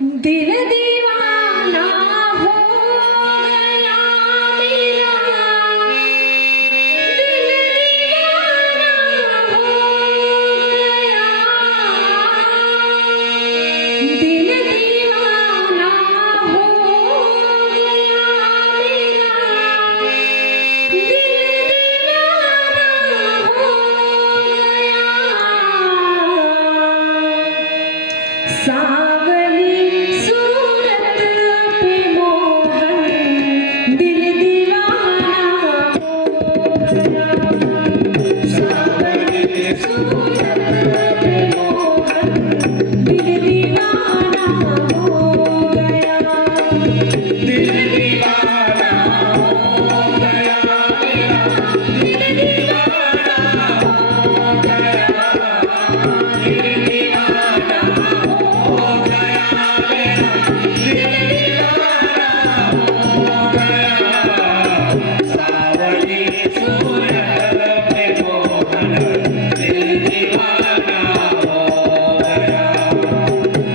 दिल दीवाना हो गया मेरा, दिल दीवाना हो गया, दिल दीवाना हो गया मेरा, दिल दीवाना हो गया। सावली सूरत पे मोहन दिल दीवाना हो गया, सावली सूरत पे मोहन दिल दीवाना हो गया, दिल दीवाना हो गया मेरा, दिल दीवाना हो गया, दिल दीवाना हो गया मेरा, दिल दीवाना हो गया। सावली सूरत पे मोहन दिल दीवाना हो गया,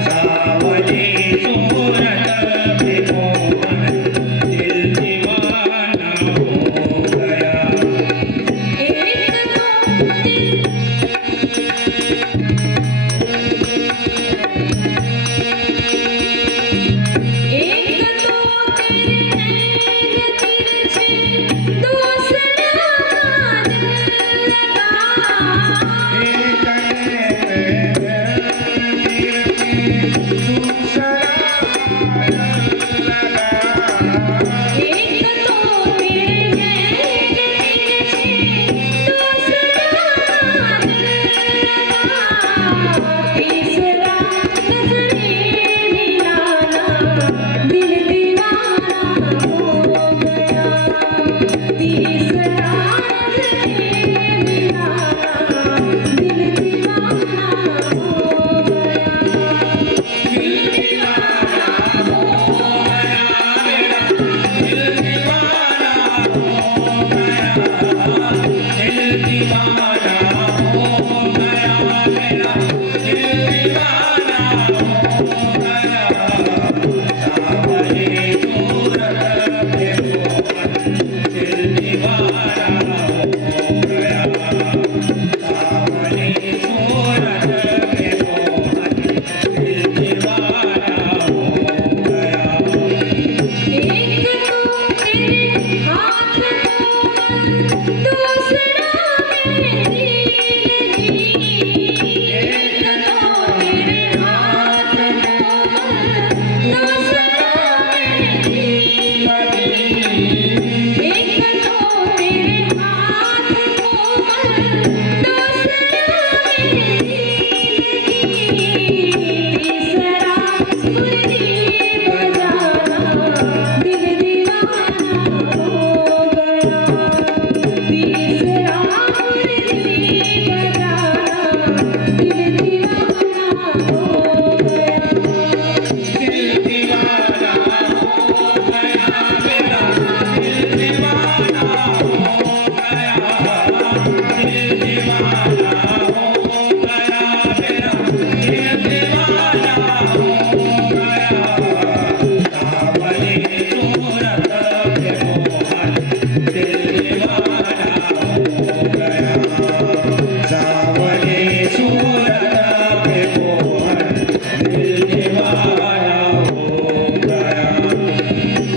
सावली सूरत पे मोहन दिल दीवाना हो गया। एक तो दिल एक तो तेरे नैन तिरछे, दूसरा काजल लगा, एक तो तेरे नैन तिरछे, दूसरा काजल लगा, तीसरा नजरे मिलाना दिल दीवाना हो गया, तीसरा नजरे मिलाना दिल दीवाना हो गया, दिल दीवाना हो गया मेरा, दिल दीवाना हो गया, दिल दीवाना हो गया मेरा, दिल दीवाना हो गया। सावली सूरत पे मोहन दिल दीवाना हो गया, सावली सूरत पे मोहन दिल दीवाना हो गया। एक तो तेरे हाथ कोमल, दूसरा मेरी लगी, एक तो तेरे हाथ कोमल, दूसरा मेरी लगी, एक तो तेरे हाथ कोमल, दूसरा मेरी लगी, तीसरा मुरली बजाना दिल दीवाना हो गया, तीसरा मुरली बजाना दिल दीवाना हो गया, दिल दीवाना हो गया मेरा, दिल दीवाना हो गया, दिल दीवाना हो गया मेरा, दिल दीवाना हो गया। सावली सूरत पे मोहन दिल दीवाना हो गया, सावली सूरत पे मोहन दिल दीवाना हो गया।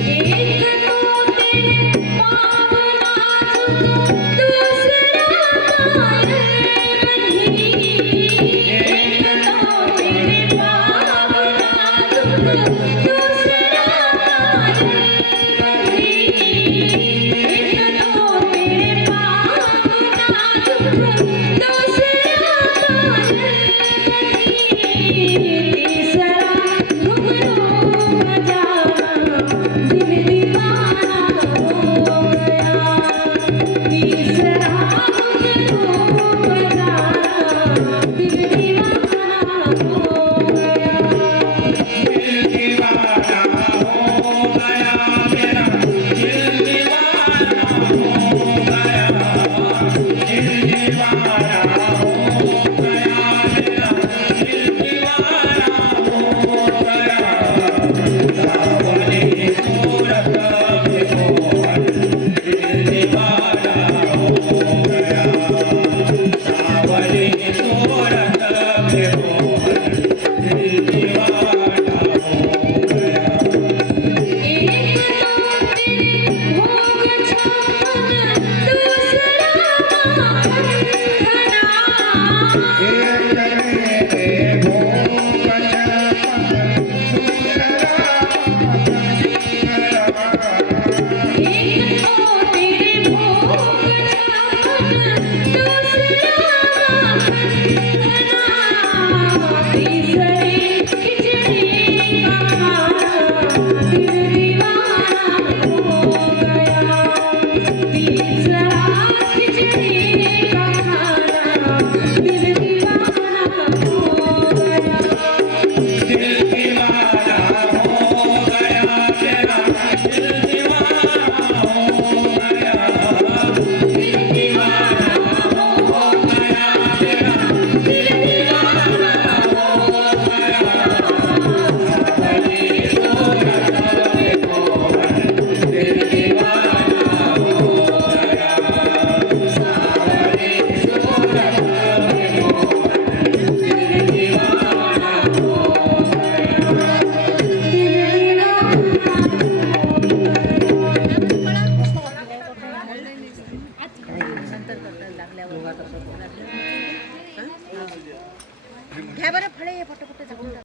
एक तो तेरे पाँव नाजुक, दूसरा कायल बंधी, एक तो तेरे पाँव नाजुक, दूसरा कायल बंधी, एक तो तेरे पाँव नाजुक, दूसरा कायल बंधी, तीसरा घुंघरू बजाना दिल दीवाना हो गया, तीसरा घुंघरू बजाना दिल दीवाना हो गया, दिल दीवाना